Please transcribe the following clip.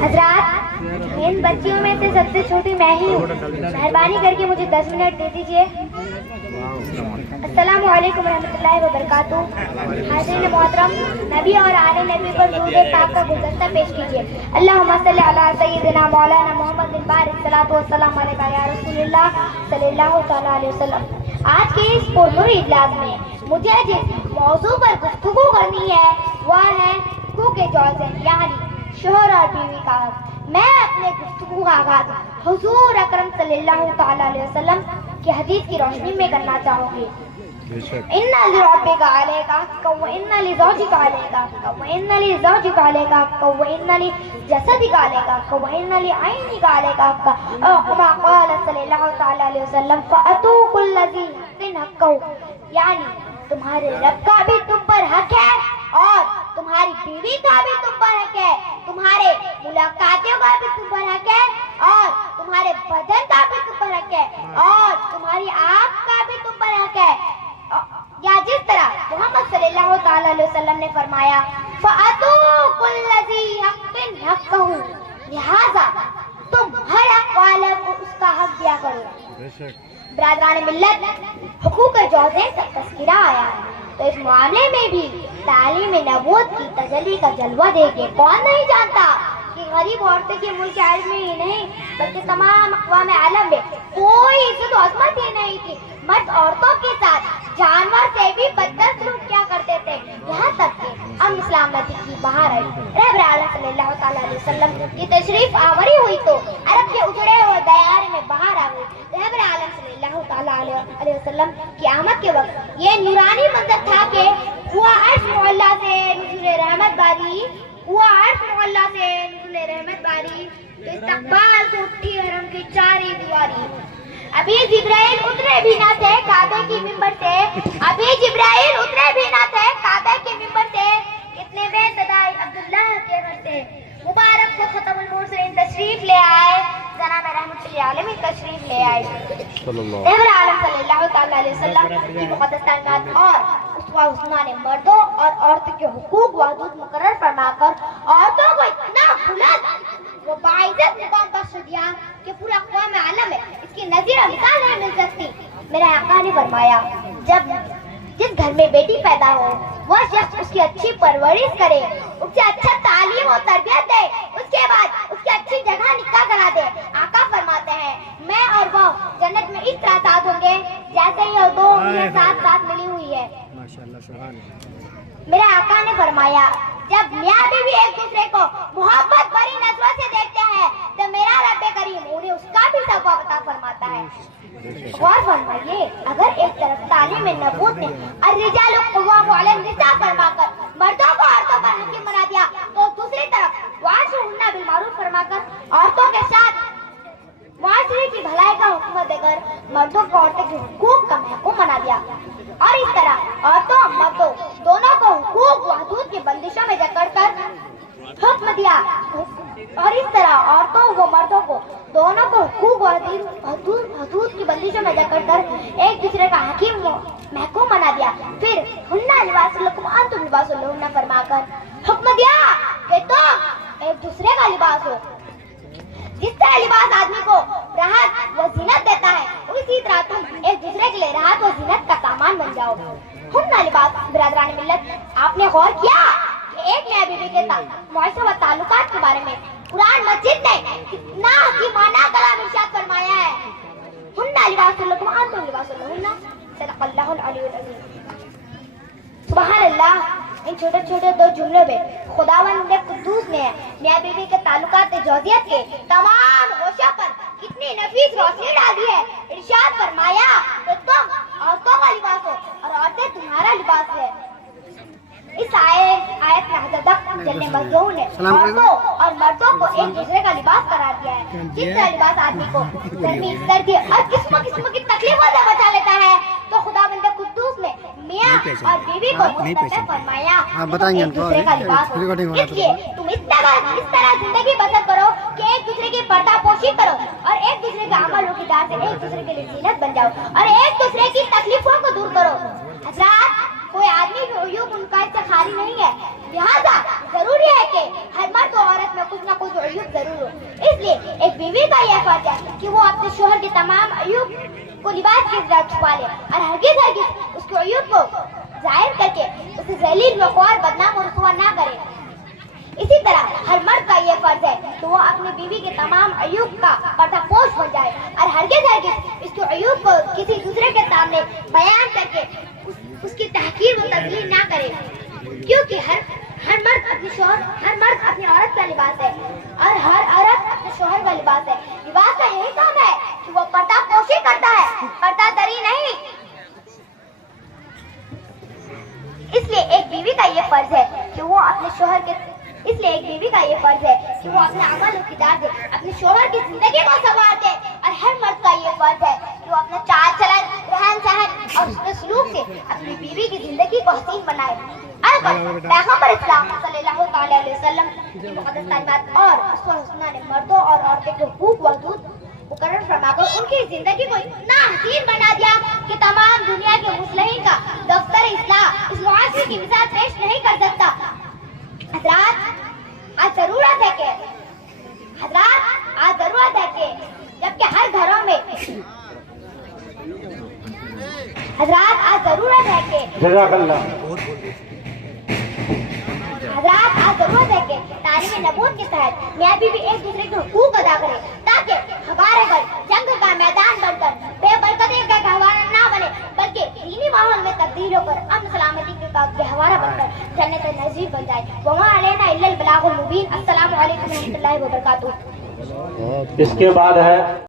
حضرات इन बच्चियों में से सबसे छोटी मैं ही हूँ, मेहरबानी करके मुझे 10 मिनट दे दीजिए। अस्सलामु अलैकुम रहमतुल्लाहि व बरकातुहू। हाज़रीन मोहतरम, नबी और आले नबी पर दुरूद पाक का गुलदस्ता पेश कीजिए। अल्लाहुम्मा सल्ली अला सय्यिदिना मौलाना मुहम्मद बिन बारिक सलातो व सलाम अलैका या रसूलल्लाह सल्लल्लाहु तआला अलैहि वसल्लम। आज के इस पुरनूर इजलास में मुझे जिस मौजू पर गुफ्तगू करनी है वह है हुकूक ज़ौजैन, यानी शोहर और बीवी का हक। मैं अपने गुफ्तगू का आगाज हुजूर अकरम सल्लल्लाहु तआला अलैहि वसल्लम की हदीस की रोशनी में करना चाहूंगी। इन्ना लिरब्बिका अलैका हक़्क़न व इन्ना लिज़ौजिका अलैका हक़्क़न व इन्ना लिज़ौजिका अलैका हक़्क़न व इन्ना लिजसदिका अलैका हक़्क़न व इन्ना लिअयनिका अलैका हक़्क़न औ कमा क़ाल सल्लल्लाहु तआला अलैहि वसल्लम फ़अतू कुल्ल ज़ी हक़्क़िन हक़्क़हू, यानी तुम्हारे रब का भी तुम पर हक है और तुम्हारी बीवी का भी तुम पर हक है, तुम्हारे मुलाकातों का भी तुम पर हक है और तुम्हारे बदन का भी तुम पर हक है और तुम्हारी आँख का भी तुम पर हक है। या जिस तरह मोहम्मद सल्लल्लाहु तआला अलैहि वसल्लम ने फरमाया फ़अतू कुल्ल ज़ी हक़्क़िन हक़्क़हू, लिहाजा तुम हर हक वाले को उसका हक दिया करो। बरादरान मिल्लत, हुकूक ज़ौजैन का तज़किरा आया है तो इस मामले में भी तालीम नबूवत की तजल्ली का जलवा देके कौन नहीं जानता कि गरीब औरतें के मुल्क अरब में ही नहीं बल्कि तमाम अक़वाम आलम में कोई इज्जत और अज़मत ही नहीं थी। मर्द औरतों के साथ जानवर से भी बदतर सलूक किया करते थे, यहाँ तक कि अब इस्लाम नबी की बाहर आई रहबर आलम सल्लल्लाहु तआला अलैहि वसल्लम की तशरीफ आवरी हुई तो अरब के उजड़े हुए दायरे में बाहर आ गई। रहबर आलम सल्लल्लाहु तआला अलैहि वसल्लम की आमद के वक्त ये नूरानी मंजर था कि हुआ अर्श मोहल्ला से नुज़ूल रहमत बारी, हुआ अर्श मोहल्ला से नुज़ूल रहमत बारी, तो इस्तक़बाल से उठी हरम की चारी दीवारी। अभी जिब्राइल उतरे भी ना थे काबे की मिंबर से, अभी जिब्राइल उतरे भी ना थे काबे की मिंबर से, कितने बेसदाई अब्दुल्लाह के घर से मुबारक को खतमुल मुरसलीन तशरीफ ले आए, जनाब रहमतुल्लाह अलैहि तशरीफ ले आए। रहबर आलम सल्लल्लाहु तआला अलैहि वसल्लम की मुक़द्दस तालीमात और उसवा हुस्ना ने मर्दों और औरतों के हुकूक व हदूद मुकर्रर फरमाकर औरतों को इतना बुलंद वो बाइज़्ज़त मुकाम बख्श दिया कि पूरा अक़वाम आलम में इसकी नज़ीर और मिसाल नहीं मिल सकती। मेरे आका ने फरमाया जब जिस घर में बेटी पैदा हो वह शख्स उसकी अच्छी परवरिश करे, उसे अच्छा तालीम और तरबियत दे, उसके बाद उसकी अच्छी जगह निकाह करा दे। आका फरमाते हैं मैं और वह जन्नत में इस तरह साथ होंगे जैसे ये दो उंगलियां साथ साथ मिली हुई है। माशाअल्लाह सुभान अल्लाह। मेरे आका ने फरमाया जब मियाँ बीवी एक दूसरे को मोहब्बत भरी नज़रों से देखते हैं तो मेरा रब्बे करीम उन्हें उसका भी सवाब अता फरमाता है। गौर फरमाइए, अगर एक तरफ तालीम नबूवत ने अर्रिजालु क़व्वामून अला निसा फरमाकर मर्दों को औरतों पर हकीम बना दिया तो दूसरी तरफ वाशिरुहुन्ना बिल मारूफ फरमाकर औरतों के साथ माशरे की भलाई का हुक्म देकर मर्दों को औरतों के हुकूक का महकूम बना दिया और इस तरह औरतों और मर्दों दोनों को हुकूक व हदूद की बंदिशों में जकड़कर हुक्म दिया और इस तरह औरतों व मर्दों को दोनों को हुकूक व हदूद की बंदिशों में जकड़कर एक दूसरे का हकीम महकूम बना दिया। फिर हुन्ना लिबासुल लकुम व अंतुम लिबासुल लहुन्ना फरमाकर हुक्म दिया कि तुम एक दूसरे का लिबास हो। जिस तरह लिबास आदमी को राहत व ज़ीनत देता है उसी तरह तुम एक दूसरे के लिए राहत व ज़ीनत का सामान बन जाओ। हुन्ना लिबास। बरादरान मिल्लत, आपने गौर किया कि एक मियाँ बीवी के मुआशरा व ताल्लुकात के बारे में कुरान मजीद ने कितना हकीमाना कलाम इरशाद फरमाया है। हुन्ना लिबासुल लकुम व अंतुम लिबासुल लहुन्ना, सदक़ल्लाहुल अलीयुल अज़ीम। सुभान अल्लाह। इन छोटे छोटे दो जुमलों में खुदावंद कुद्दूस ने मियाँ बीवी के ताल्लुकात ज़ौजियत के तमाम गोशों पर कितनी नफीस रोशनी डाल दी है। इरशाद फरमाया कि तुम औरतों का लिबास हो और औरतें तुम्हारा लिबास है। इस आयत में हज़रत जल्ले मज़दूर ने औरतों और मर्दों को एक दूसरे का लिबास करार दिया है। जिस तरह लिबास आदमी को गर्मी, सर्दी और किस्म किस्म की तकलीफों से बचा लेता है तो खुदावंद कुद्दूस ने मियाँ और बीवी को फरमाया एक दूसरे का लिबास हो। इसलिए तुम इस तरह जिंदगी बसर करो कि एक दूसरे की पर्दापोशी करो और एक दूसरे के अमल की दार से एक दूसरे के लिए जीनत बन जाओ और एक दूसरे की तकलीफों को दूर करो। हज़रात, कोई आदमी भी उनका से खाली नहीं है, लिहाजा जरूरी है कि اس لیے ایک بیوی کا یہ فرض ہے کہ وہ اپنے شوہر کے تمام عیوب کو لباس کی طرح چھپا لے اور ہرگز اس کے عیوب کو ظاہر کر کے اسے ذلیل وقوار بدنام اور رسوا نہ کرے۔ اسی طرح ہر مرد کا یہ فرض ہے کہ وہ اپنی بیوی کے تمام عیوب کا پردہ پوش ہو جائے اور ہرگز اس کے عیوب کو کسی دوسرے کے سامنے بیان کر کے اس کی تحقیر و تذلیل نہ کرے، کیونکہ ہر مرد اپنی عورت کا لباس ہے اور ہر عورت اپنے شوہر کا لباس ہے۔ لباس کا یہی کام ہے کہ وہ پردہ پوشی کرتا ہے، پردہ دری نہیں۔ اس لیے ایک بیوی کا یہ فرض ہے کہ وہ اپنے عمل و کردار سے اپنے شوہر کی زندگی کو سنوار دے، اور ہر مرد کا یہ فرض ہے کہ وہ اپنے چال چلن، رہن سہن اور اس کے سلوک سے اپنی بیوی کی زندگی کو حسین بنائے۔ پیغمبر اسلام صلی اللہ تعالی علیہ وسلم کی مقدس تعلیمات اور اسوہ حسنہ نے مردوں اور عورتوں کے حقوق و حدود مقرر فرما کر ان کی زندگی کو اتنا حسین بنا دیا کہ تمام دنیا کے مصلحین کا دفتر اصلاح اس معاشرے کی مثال پیش نہیں کر سکتا۔ حضرات آج ضرورت ہے کہ جبکہ ہر گھروں میں تعلیم نبوت کے تحت میاں بیوی ایک دوسرے کے حقوق ادا کرے، تاکہ ہمارے گھر جنگ کا میدان بن کر بے برکتی کا گہوارہ نہ بنے، بلکہ دینی ماحول میں تبدیل ہو کر امن سلامتی کا گہوارہ بن کر جنت نصیب بن جائے۔ وما علینا الا البلاغ المبین۔ السلام علیکم و رحمۃ اللہ وبرکاتہ۔ اس کے بعد ہے